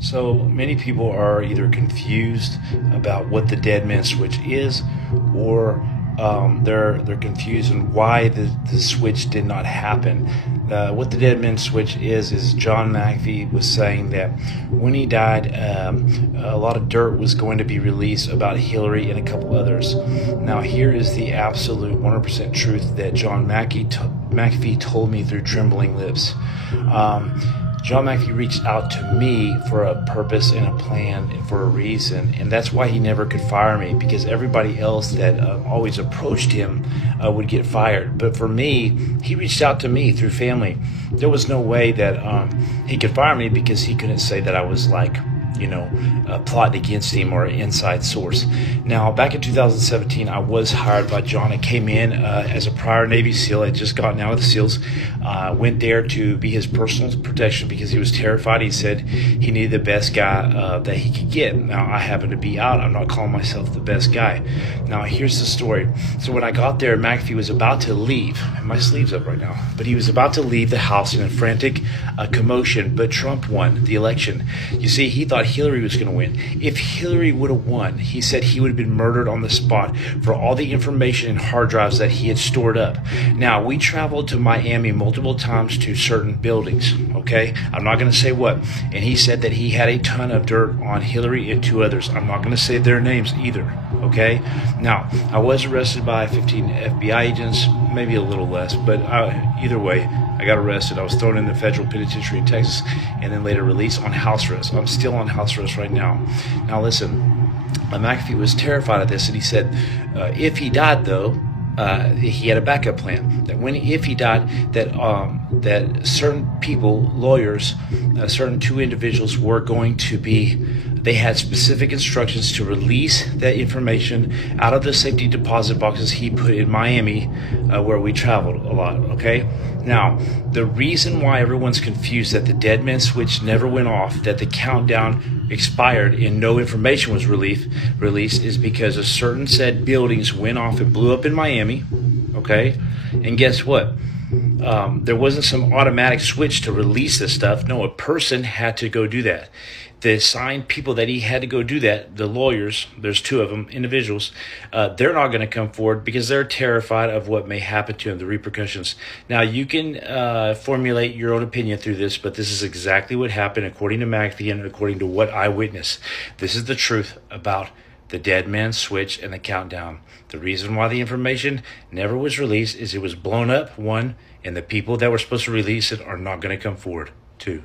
So many people are either confused about what the dead man switch is, or they're confused on why the switch did not happen. What the dead man switch is John McAfee was saying that when he died, a lot of dirt was going to be released about Hillary and a couple others. Now here is the absolute 100% truth that John McAfee told me through trembling lips. John McAfee reached out to me for a purpose and a plan and for a reason, and that's why he never could fire me, because everybody else that always approached him would get fired. But for me, he reached out to me through family. There was no way that he could fire me, because he couldn't say that I was like, plotting against him or an inside source. Now, back in 2017, I was hired by John. I came in as a prior Navy SEAL. I had just gotten out of the SEALs. Went there to be his personal protection because he was terrified. He said he needed the best guy that he could get. Now, I happen to be out. I'm not calling myself the best guy. Now, here's the story. So when I got there, McAfee was about to leave. My sleeve's up right now. But he was about to leave the house in a frantic commotion, but Trump won the election. You see, he thought Hillary was going to win. If Hillary would have won, he said he would have been murdered on the spot for all the information and hard drives that he had stored up. Now, we traveled to Miami multiple times to certain buildings, okay? I'm not going to say what. And he said that he had a ton of dirt on Hillary and two others. I'm not going to say their names either, okay? Now, I was arrested by 15 FBI agents, maybe a little less, but either way, I got arrested. I was thrown in the federal penitentiary in Texas and then later released on house arrest. I'm still on house arrest right now. Now listen, McAfee was terrified of this, and he said if he died, though, he had a backup plan. That if he died, that certain people, lawyers, certain two individuals were going to be. They had specific instructions to release that information out of the safety deposit boxes he put in Miami, where we traveled a lot, okay? Now, the reason why everyone's confused that the dead man switch never went off, that the countdown expired and no information was released is because a certain said buildings went off and blew up in Miami, okay? And guess what? There wasn't some automatic switch to release this stuff. No, a person had to go do that. The assigned people that he had to go do that, the lawyers, there's two of them, individuals, they're not going to come forward because they're terrified of what may happen to them, the repercussions. Now, you can formulate your own opinion through this, but this is exactly what happened according to McAfee and according to what I witnessed. This is the truth about the dead man switch and the countdown. The reason why the information never was released is it was blown up, one, and the people that were supposed to release it are not going to come forward, two.